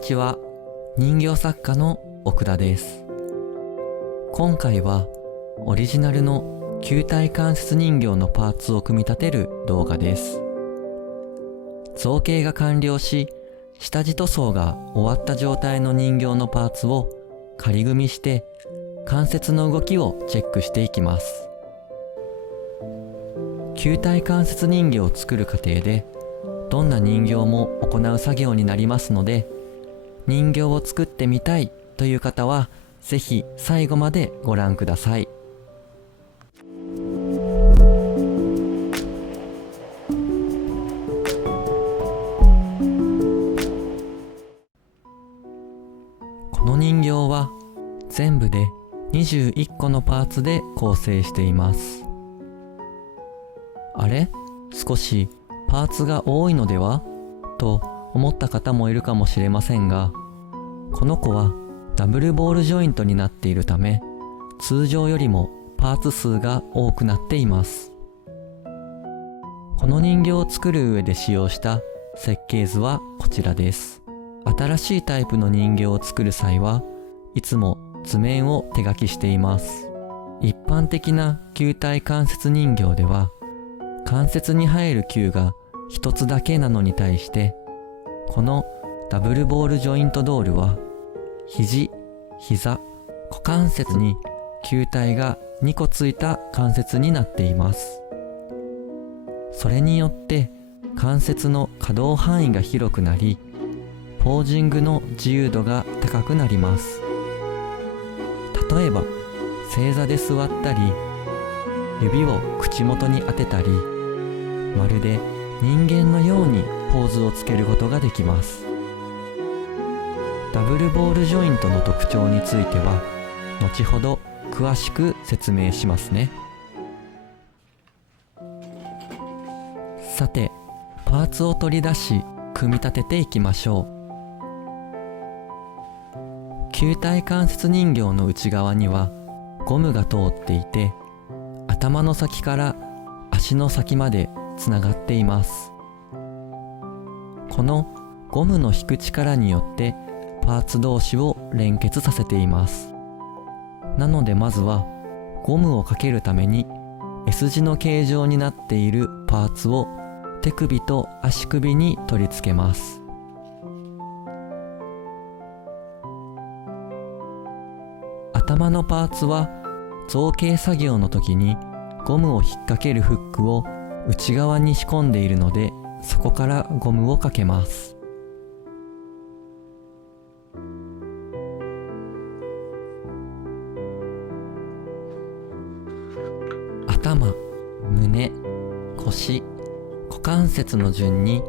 にちは。人形作家の奥田です。今回はオリジナルの球体関節人形のパーツを組み立てる動画です。造形が完了し、下地塗装が終わった状態の人形のパーツを仮組みして関節の動きをチェックしていきます。球体関節人形を作る過程でどんな人形も行う作業になりますので、人形を作ってみたいという方はぜひ最後までご覧ください。この人形は全部で21個のパーツで構成しています。あれ？少しパーツが多いのでは？と思った方もいるかもしれませんが、この子はダブルボールジョイントになっているため、通常よりもパーツ数が多くなっています。この人形を作る上で使用した設計図はこちらです。新しいタイプの人形を作る際はいつも図面を手書きしています。一般的な球体関節人形では関節に入る球が一つだけなのに対して、このダブルボールジョイントドールは肘、膝、股関節に球体が2個ついた関節になっています。それによって関節の可動範囲が広くなり、ポージングの自由度が高くなります。例えば正座で座ったり、指を口元に当てたり、まるで人間のようにポーズをつけることができます。ダブルボールジョイントの特徴については後ほど詳しく説明しますね。さて、パーツを取り出し組み立てていきましょう。球体関節人形の内側にはゴムが通っていて、頭の先から足の先までつながっています。このゴムの引く力によってパーツ同士を連結させています。なのでまずはゴムをかけるために S 字の形状になっているパーツを手首と足首に取り付けます。頭のパーツは造形作業の時にゴムを引っ掛けるフックを内側に仕込んでいるので、そこからゴムをかけます。頭、胸、腰、股関節の順に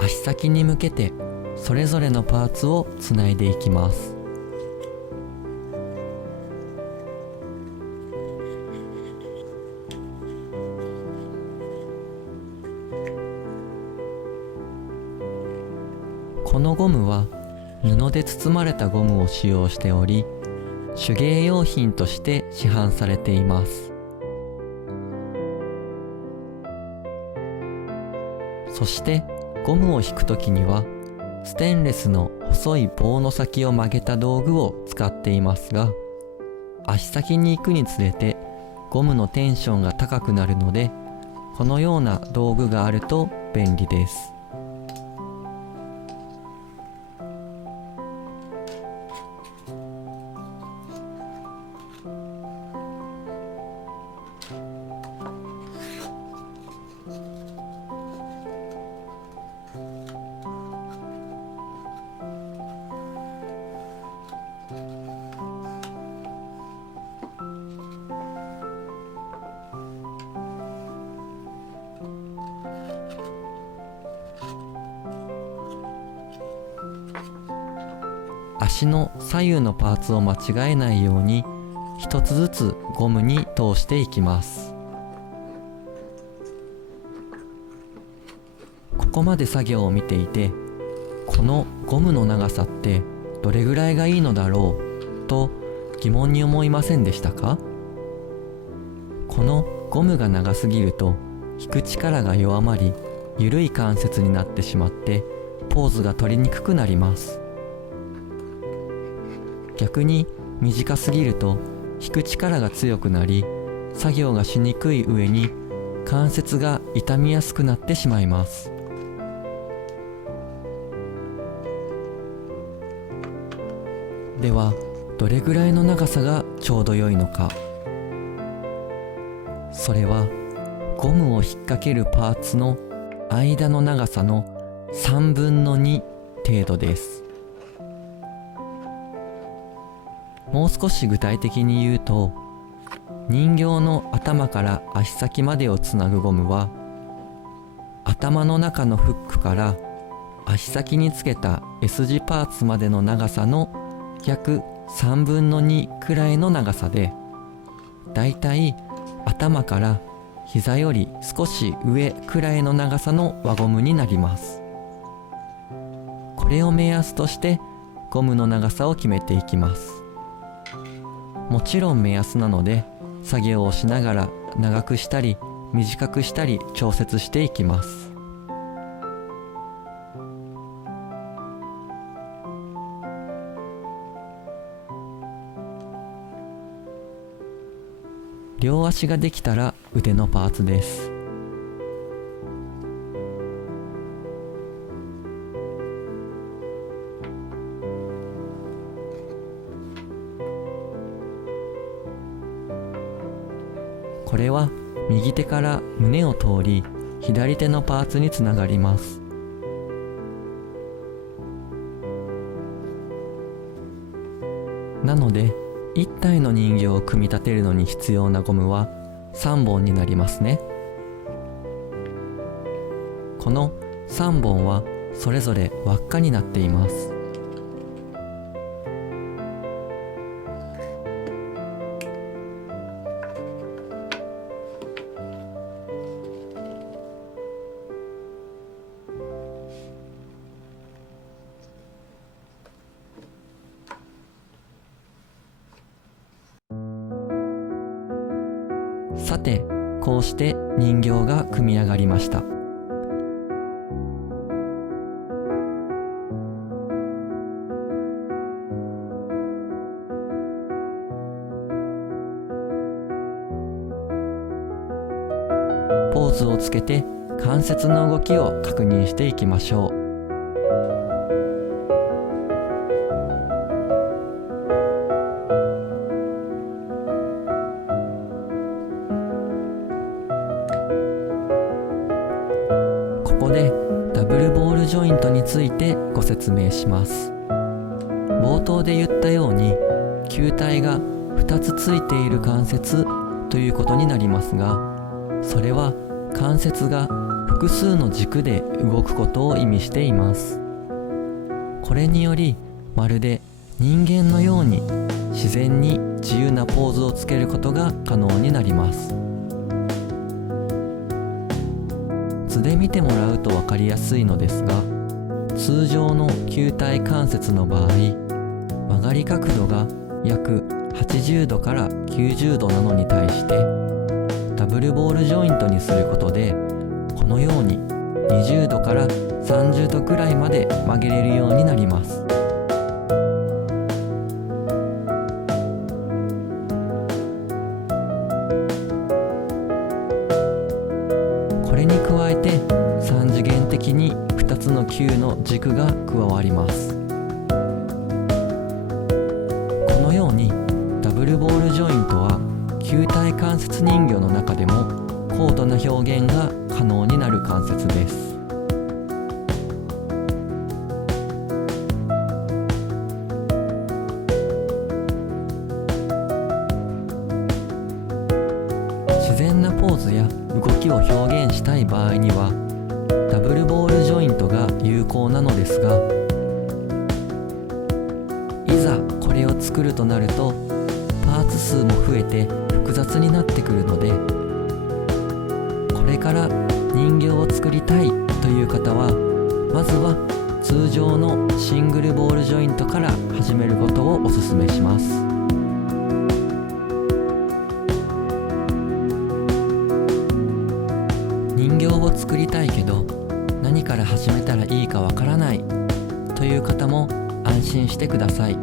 足先に向けてそれぞれのパーツをつないでいきます。このゴムは布で包まれたゴムを使用しており、手芸用品として市販されています。そしてゴムを引くときにはステンレスの細い棒の先を曲げた道具を使っていますが、足先に行くにつれてゴムのテンションが高くなるので、このような道具があると便利です。足の左右のパーツを間違えないように一つずつゴムに通していきます。ここまで作業を見ていて、このゴムの長さってどれぐらいがいいのだろうと疑問に思いませんでしたか？このゴムが長すぎると引く力が弱まり、緩い関節になってしまってポーズが取りにくくなります。逆に短すぎると引く力が強くなり、作業がしにくい上に関節が傷みやすくなってしまいます。ではどれぐらいの長さがちょうど良いのか。それはゴムを引っ掛けるパーツの間の長さの3分の2程度です。もう少し具体的に言うと、人形の頭から足先までをつなぐゴムは、頭の中のフックから足先につけた S 字パーツまでの長さの約3分の2くらいの長さで、だいたい頭から膝より少し上くらいの長さの輪ゴムになります。これを目安としてゴムの長さを決めていきます。もちろん目安なので、作業をしながら長くしたり短くしたり調節していきます。両足ができたら腕のパーツです。これは右手から胸を通り左手のパーツにつながります。なので1体の人形を組み立てるのに必要なゴムは3本になりますね。この3本はそれぞれ輪っかになっています。さて、こうして人形が組み上がりました。ポーズをつけて関節の動きを確認していきましょう。ここでダブルボールジョイントについてご説明します。冒頭で言ったように、球体が2つついている関節ということになりますが、それは関節が複数の軸で動くことを意味しています。これにより、まるで人間のように自然に自由なポーズをつけることが可能になります。図で見てもらうと分かりやすいのですが、通常の球体関節の場合、曲がり角度が約80度から90度なのに対して、ダブルボールジョイントにすることで、このように20度から30度くらいまで曲げれるようになります。これに加えて3次元的に2つの球の軸が加わります。このようにダブルボールジョイントは球体関節人形の中でも高度な表現が可能になる関節です。自然なポーズや動きを表現したい場合にはダブルボールジョイントが有効なのですが、いざこれを作るとなるとパーツ数も増えて複雑になってくるので、これから人形を作りたいという方はまずは通常のシングルボールジョイントから始めることをお勧めします。人形を作りたいけど何から始めたらいいかわからないという方も安心してください。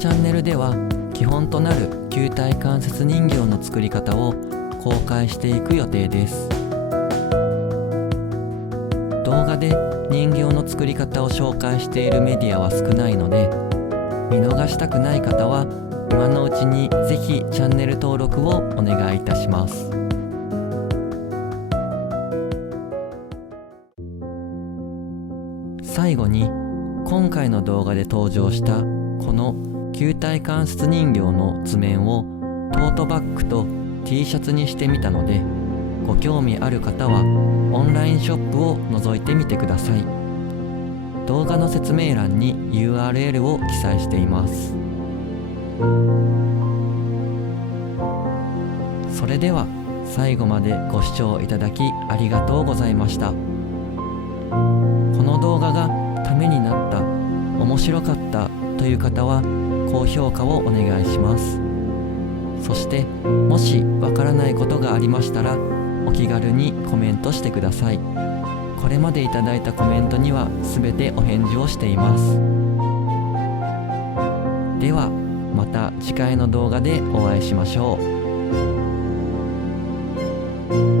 チャンネルでは基本となる球体関節人形の作り方を公開していく予定です。動画で人形の作り方を紹介しているメディアは少ないので、見逃したくない方は今のうちにぜひチャンネル登録をお願いいたします。最後に今回の動画で登場したこの球体関節人形の図面をトートバッグと T シャツにしてみたので、ご興味ある方はオンラインショップを覗いてみてください。動画の説明欄に URL を記載しています。それでは最後までご視聴いただきありがとうございました。この動画がためになった、面白かったという方は高評価をお願いします。そしてもしわからないことがありましたらお気軽にコメントしてください。これまでいただいたコメントには全てお返事をしています。ではまた次回の動画でお会いしましょう。